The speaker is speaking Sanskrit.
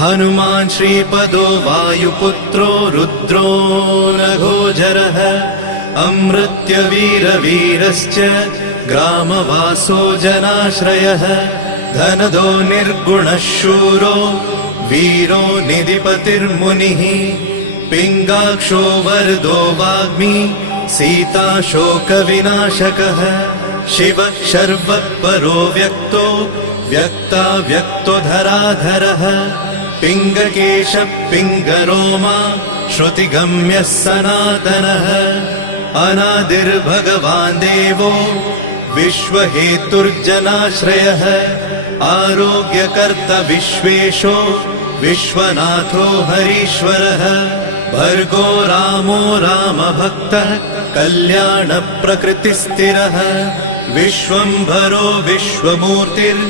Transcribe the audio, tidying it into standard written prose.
हनुमान् श्रीपदो वायुपुत्रो रुद्रो नघोजरः अमृत्यवीरवीरश्च ग्रामवासो जनाश्रयः धनदो निर्गुणः शूरो वीरो निधिपतिर्मुनिः पिङ्गाक्षो वरदो वाग्मी सीता शोकविनाशकः शिवः शर्वः परो व्यक्तो व्यक्तो धराधरः पिङ्गकेशः पिङ्गरोमा श्रुतिगम्यः सनातनः अनादिर्भगवान् देवो विश्वहेतुर्जनाश्रयः आरोग्यकर्ता विश्वेशो विश्वनाथो हरीश्वरः भर्गो रामो रामभक्तः कल्याणप्रकृतिस्थिरः विश्वम्भरो विश्वमूर्तिर्